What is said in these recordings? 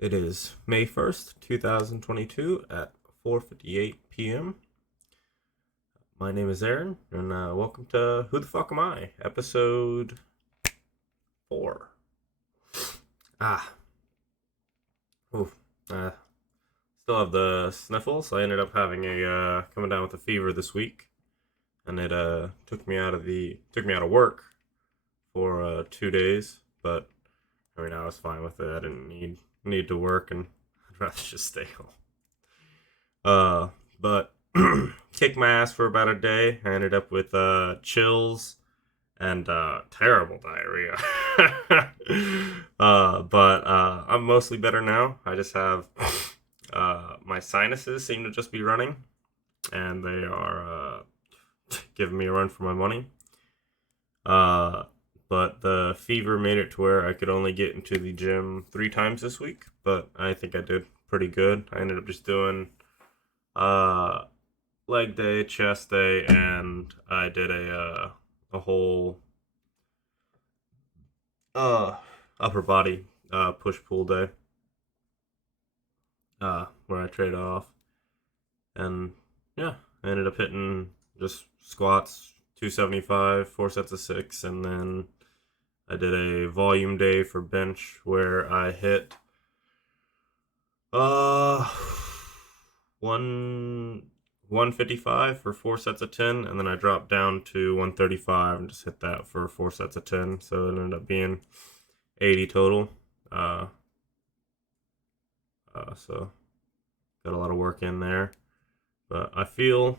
It is May 1st, 2022 at 4:58 p.m. My name is Aaron, and welcome to Who the Fuck Am I? Episode 4. Ah, oof. Still have the sniffles. I ended up having coming down with a fever this week, and it took me out of work for 2 days. But I mean, I was fine with it. I didn't need to work, and I'd rather just stay home. But kicked my ass for about a day. I ended up with chills and terrible diarrhea. But I'm mostly better now. I just have my sinuses seem to just be running, and they are giving me a run for my money. Uh, but the fever made it to where I could only get into the gym 3 times this week. But I think I did pretty good. I ended up just doing uh leg day, chest day, and I did a whole uh upper body push pull day where I traded off, and yeah, I ended up hitting just squats 275, 4 sets of 6, and then I did a volume day for bench where I hit uh one 155 for 4 sets of 10, and then I dropped down to 135 and just hit that for 4 sets of 10. So it ended up being 80 total. Uh, so got a lot of work in there, but I feel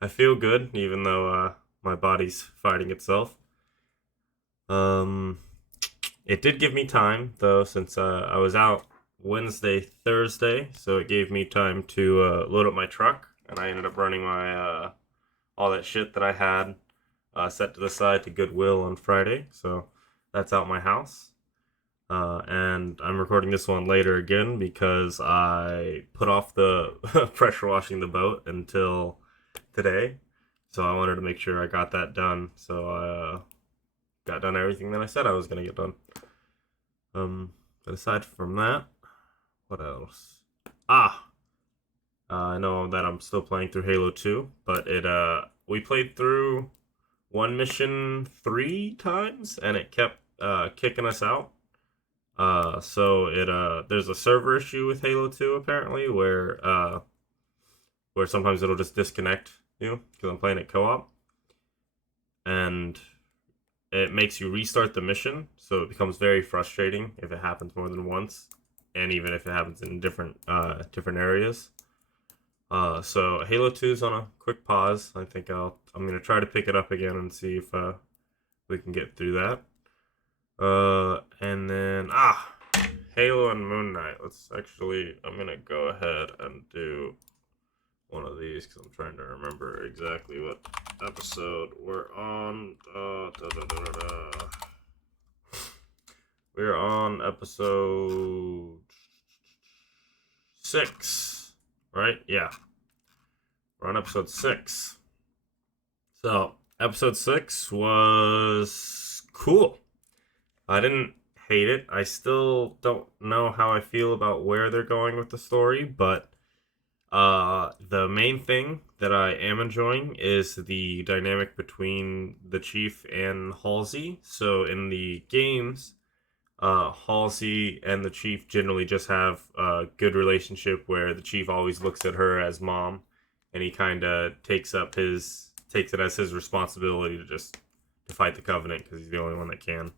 I feel good even though my body's fighting itself. Um, it did give me time though, since I was out Wednesday, Thursday, so it gave me time to load up my truck, and I ended up running my all that shit that I had set to the side to Goodwill on Friday. So that's out my house. And I'm recording this one later again because I put off the pressure washing the boat until today. So I wanted to make sure I got that done. So I got done everything that I said I was going to get done. But aside from that, what else? I know that I'm still playing through Halo 2, but it we played through one mission 3 times, and it kept kicking us out. So it there's a server issue with Halo 2 apparently where sometimes it'll just disconnect you because I'm playing it co-op, and it makes you restart the mission, so it becomes very frustrating if it happens more than once, and even if it happens in different areas. So Halo 2 is on a quick pause. I'm gonna try to pick it up again and see if we can get through that. And then Halo and Moon Knight. I'm gonna go ahead and do one of these because I'm trying to remember exactly what episode we're on. We're on episode 6, right? Yeah, we're on episode 6. So, episode 6 was cool. I didn't hate it. I still don't know how I feel about where they're going with the story, but the main thing that I am enjoying is the dynamic between the Chief and Halsey. So, in the games, Halsey and the Chief generally just have a good relationship where the Chief always looks at her as mom, and he kind of takes it as his responsibility to fight the Covenant because he's the only one that can.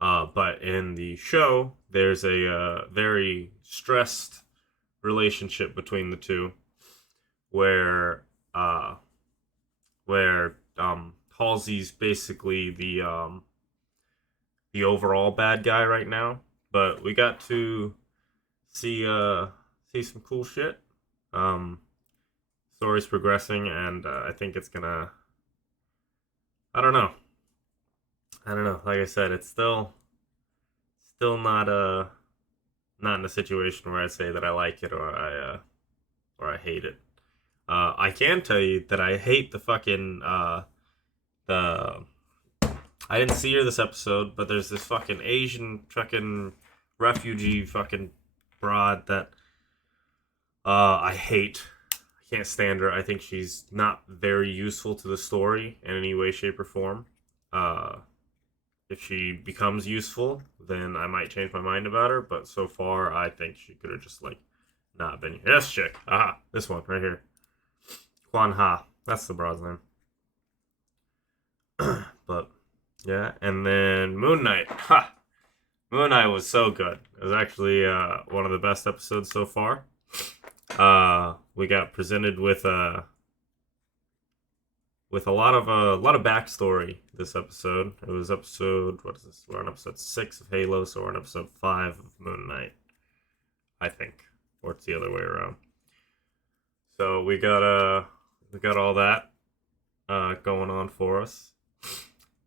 But in the show, there's a very stressed relationship between the two, where uh, Halsey's basically the overall bad guy right now. But we got to see see some cool shit. Um, Story's progressing, and I think it's gonna. I don't know. I don't know. Like I said, it's still not in a situation where I say that I like it or I hate it. I can tell you that I hate the fucking the. I didn't see her this episode, but there's this fucking Asian fucking refugee fucking broad that I hate. I can't stand her. I think she's not very useful to the story in any way, shape, or form. Uh, if she becomes useful, then I might change my mind about her. But so far, I think she could have just like not been. Yes, chick. Aha, this one right here. Kwan Ha. That's the broad's name. But yeah, and then Moon Knight. Ha! Moon Knight was so good. It was actually one of the best episodes so far. We got presented with a lot of backstory this episode. It was episode, what is this? We're on episode 6 of Halo, so we're on episode 5 of Moon Knight, I think, or it's the other way around. So we got all that going on for us.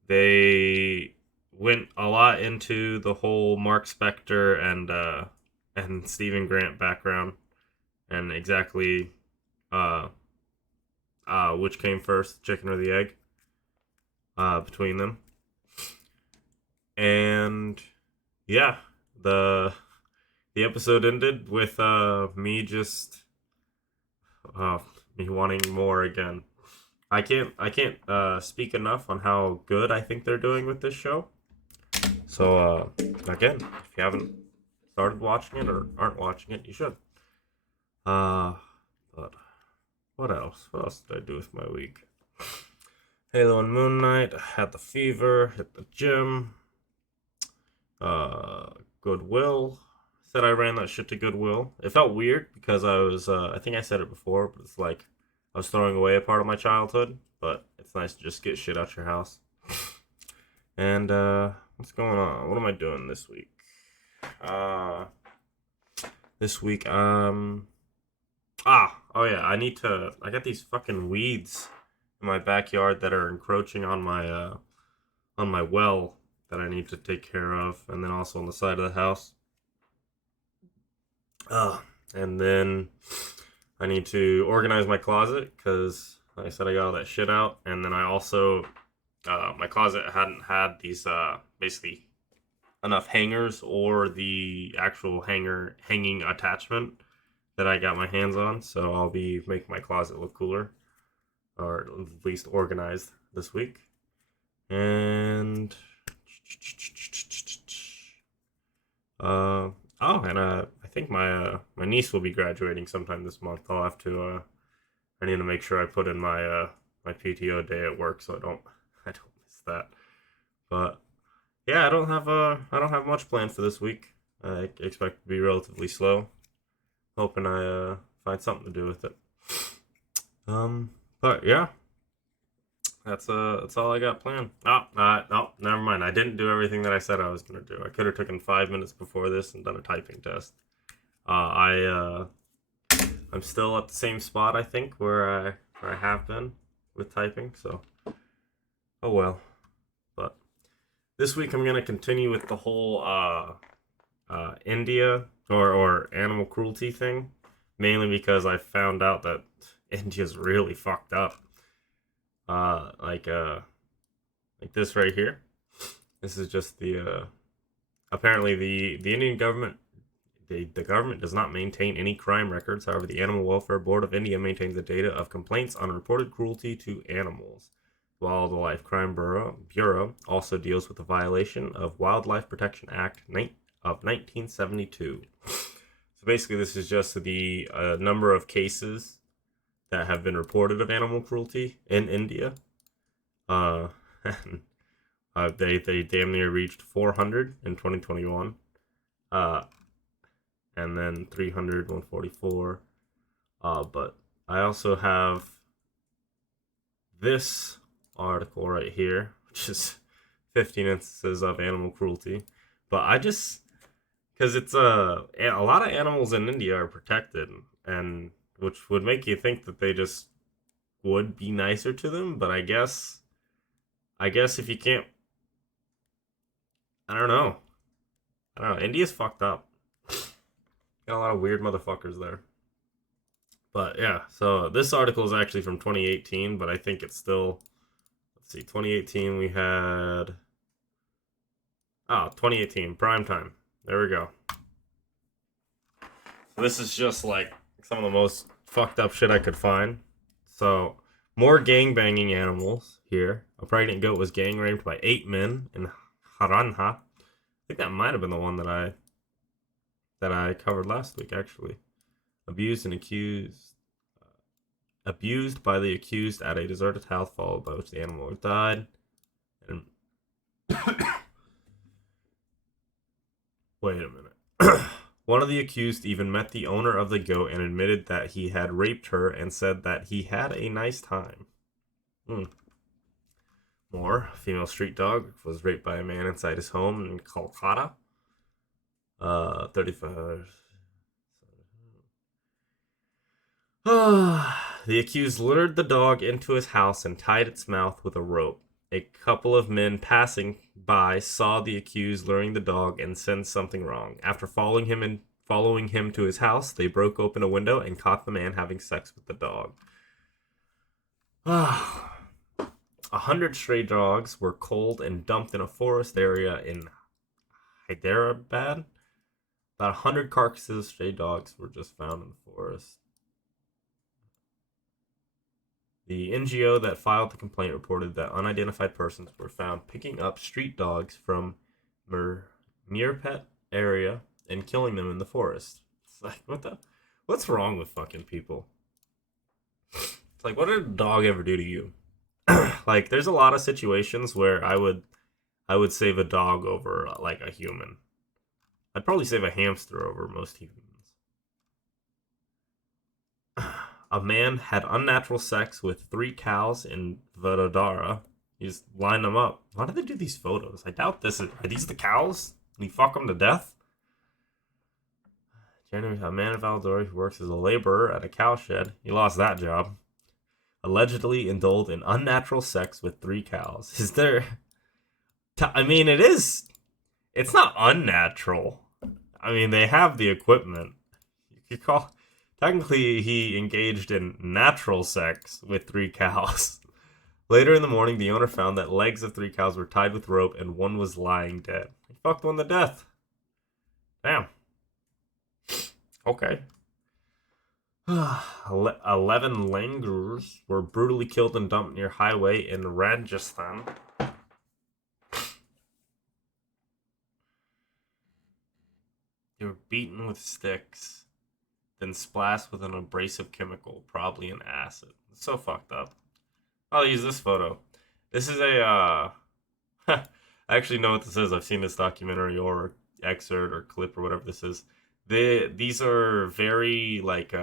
They went a lot into the whole Mark Spector and Stephen Grant background and exactly which came first, the chicken or the egg, between them. And yeah, the episode ended with me just me wanting more again. I can't speak enough on how good I think they're doing with this show. So again, if you haven't started watching it or aren't watching it, you should. But what else? What else did I do with my week? Halo and Moon Knight. Had the fever. Hit the gym. Goodwill. Said I ran that shit to Goodwill. It felt weird because I was. I think I said it before, but it's like I was throwing away a part of my childhood. But it's nice to just get shit out your house. And what's going on? What am I doing this week? This week, oh yeah, I got these fucking weeds in my backyard that are encroaching on my well that I need to take care of, and then also on the side of the house. And then I need to organize my closet, because like I said, I got all that shit out, and then I also, my closet hadn't had these, basically enough hangers or the actual hanging attachment that I got my hands on, so I'll be making my closet look cooler, or at least organized this week. And I think my niece will be graduating sometime this month. I'll have to I need to make sure I put in my my PTO day at work so I don't miss that. But yeah, I don't have much planned for this week. I expect to be relatively slow. Hoping I find something to do with it. But yeah, that's all I got planned. No, never mind. I didn't do everything that I said I was gonna do. I could have taken 5 minutes before this and done a typing test. I'm still at the same spot, I think, where I have been with typing. So, oh well. But this week I'm gonna continue with the whole India or animal cruelty thing, mainly because I found out that India's really fucked up. Like this right here. This is just the apparently the Indian government. The government does not maintain any crime records. However, the Animal Welfare Board of India maintains the data of complaints on reported cruelty to animals. Wildlife Crime Bureau also deals with the violation of Wildlife Protection Act of 1972. So basically, this is just the number of cases that have been reported of animal cruelty in India. They damn near reached 400 in 2021. And then 300, 144. But I also have this article right here, which is 15 instances of animal cruelty. But I just, because it's a lot of animals in India are protected, and which would make you think that they just would be nicer to them. But I guess if you can't, I don't know. India's fucked up. Got a lot of weird motherfuckers there. But yeah, so this article is actually from 2018, but I think it's still, let's see, 2018 we had, 2018, prime time. There we go. This is just like some of the most fucked up shit I could find. So, more gang banging animals here. A pregnant goat was gang raped by 8 men in Haranja. I think that might have been the one that I covered last week, actually. Abused and accused. Abused by the accused at a deserted house, followed by which the animal died. And wait a minute. One of the accused even met the owner of the goat and admitted that he had raped her and said that he had a nice time. More. A female street dog was raped by a man inside his home in Kolkata. 35. The accused lured the dog into his house and tied its mouth with a rope. A couple of men passing by saw the accused luring the dog and sensed something wrong. After following him to his house, they broke open a window and caught the man having sex with the dog. 100 stray dogs were culled and dumped in a forest area in Hyderabad. About 100 carcasses of stray dogs were just found in the forest. The NGO that filed the complaint reported that unidentified persons were found picking up street dogs from Mirpet area and killing them in the forest. It's like, what's wrong with fucking people? It's like, what did a dog ever do to you? Like, there's a lot of situations where I would save a dog over like a human. I'd probably save a hamster over most humans. A man had unnatural sex with 3 cows in Vadodara. He just lined them up. Why did they do these photos? I doubt are these the cows? And he fuck them to death? January, a man in Valladolid who works as a laborer at a cow shed. He lost that job. Allegedly indulged in unnatural sex with 3 cows. Is there... I mean, it's not unnatural. I mean, they have the equipment. You could call... Technically, he engaged in natural sex with 3 cows. Later in the morning, the owner found that legs of 3 cows were tied with rope and one was lying dead. He fucked one to death. Damn. Okay. 11 langurs were brutally killed and dumped near highway in Rajasthan. They were beaten with sticks, then splashed with an abrasive chemical, probably an acid. It's so fucked up. I'll use this photo. This is a, I actually know what this is. I've seen this documentary or excerpt or clip or whatever this is. These are very, like,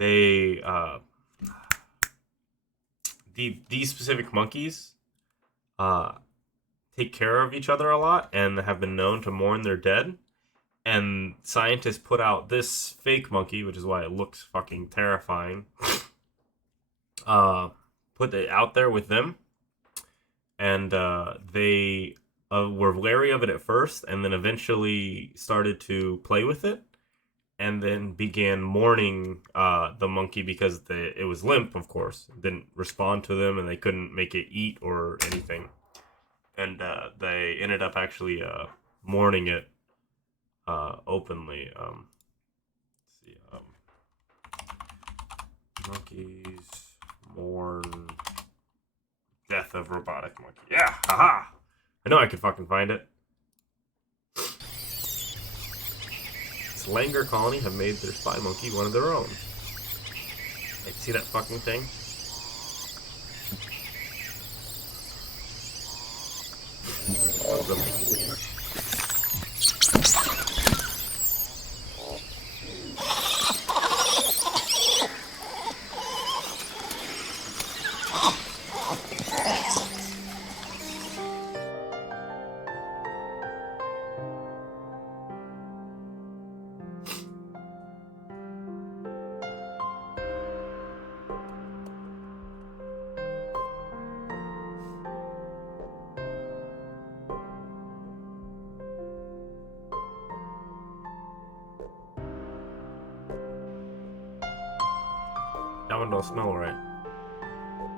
these specific monkeys, take care of each other a lot and have been known to mourn their dead. And scientists put out this fake monkey, which is why it looks fucking terrifying. Put it out there with them, and they were wary of it at first, and then eventually started to play with it, and then began mourning the monkey because it was limp, of course. It didn't respond to them, and they couldn't make it eat or anything. And they ended up actually mourning it openly. Let's see. Monkeys mourn death of robotic monkey. Yeah, haha! I know I could fucking find it. This Langer colony have made their spy monkey one of their own. Like, see that fucking thing? That one don't smell right.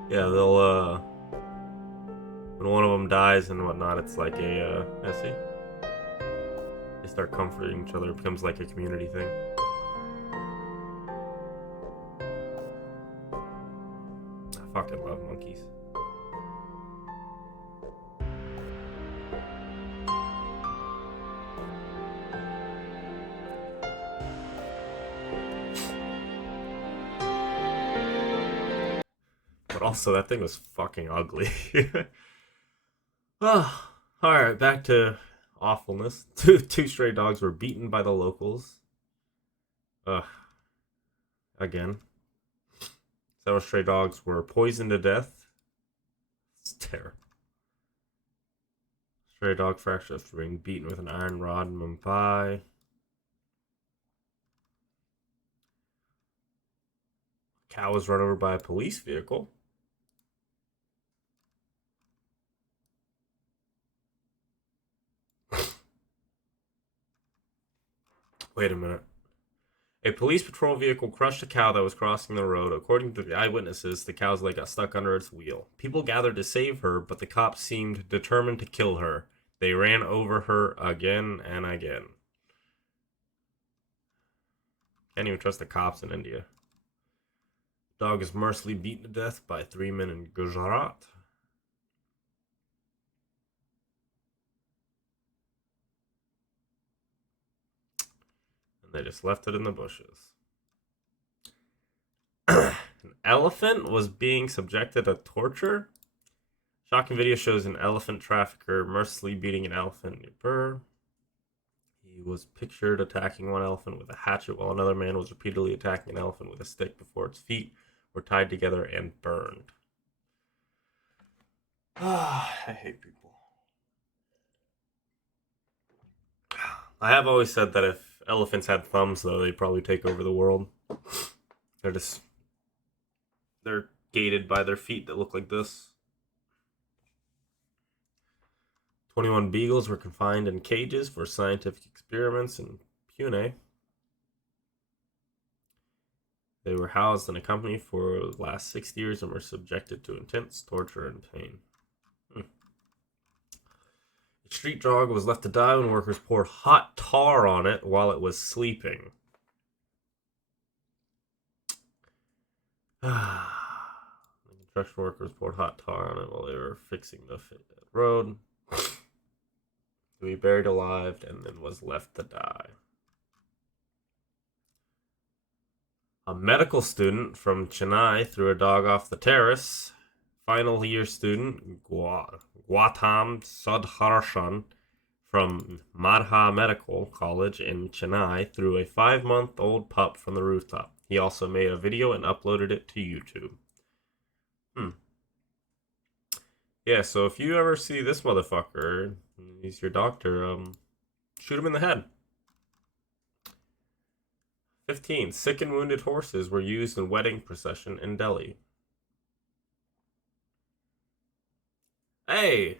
Yeah, they'll, when one of them dies and whatnot, it's like a, see? start comforting each other. It becomes like a community thing. I fucking love monkeys. But also, that thing was fucking ugly. Oh, alright, back to awfulness. Two stray dogs were beaten by the locals. Ugh. Again. Several stray dogs were poisoned to death. It's terrible. Stray dog fractured after being beaten with an iron rod in Mumbai. Cow was run over by a police vehicle. Wait a minute. A police patrol vehicle crushed a cow that was crossing the road. According to the eyewitnesses, the cow's leg got stuck under its wheel. People gathered to save her, but the cops seemed determined to kill her. They ran over her again and again. Can't even trust the cops in India. Dog is mercilessly beaten to death by 3 men in Gujarat. And they just left it in the bushes. An elephant was being subjected to torture. Shocking video shows an elephant trafficker mercilessly beating an elephant near Burr. He was pictured attacking one elephant with a hatchet while another man was repeatedly attacking an elephant with a stick before its feet were tied together and burned. I hate people. I have always said that if elephants had thumbs, though, they'd probably take over the world. They're gated by their feet that look like this. 21 beagles were confined in cages for scientific experiments in Pune. They were housed in a company for the last 6 years and were subjected to intense torture and pain. A street dog was left to die when workers poured hot tar on it while it was sleeping. Construction workers poured hot tar on it while they were fixing the road. To be buried alive and then was left to die. A medical student from Chennai threw a dog off the terrace. Final year student Gautam Sudharshan from Madha Medical College in Chennai threw a 5-month-old pup from the rooftop. He also made a video and uploaded it to YouTube. Yeah, so if you ever see this motherfucker, he's your doctor, shoot him in the head. 15. Sick and wounded horses were used in wedding procession in Delhi. Hey,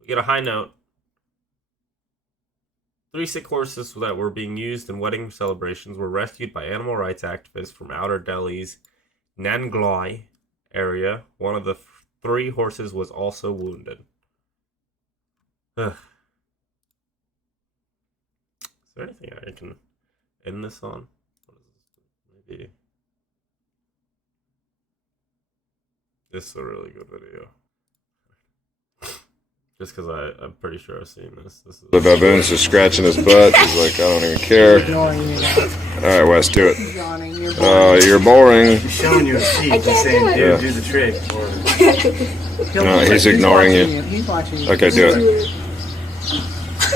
we get a high note. 3 sick horses that were being used in wedding celebrations were rescued by animal rights activists from outer Delhi's Nangloi area. One of the 3 horses was also wounded. Ugh. Is there anything I can end this on? What is this? Maybe. This is a really good video. Just because I'm pretty sure I've seen this. The baboon's just scratching his butt. He's like, I don't even care. Alright, Wes, do it. You're boring. He's showing you a seat. He's saying, dude, do the trick. No, he's ignoring you. Okay, do it.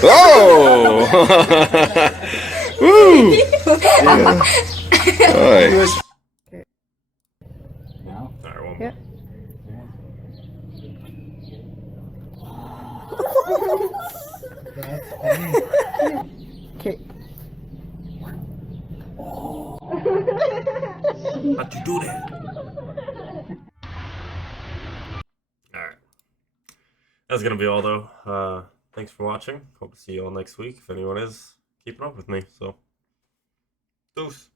Oh! Woo! Yeah. Alright. Alright, one more. Okay. How'd you do that? Alright. That's gonna be all, though. Thanks for watching. Hope to see you all next week. If anyone is keeping up with me, so. Deuce.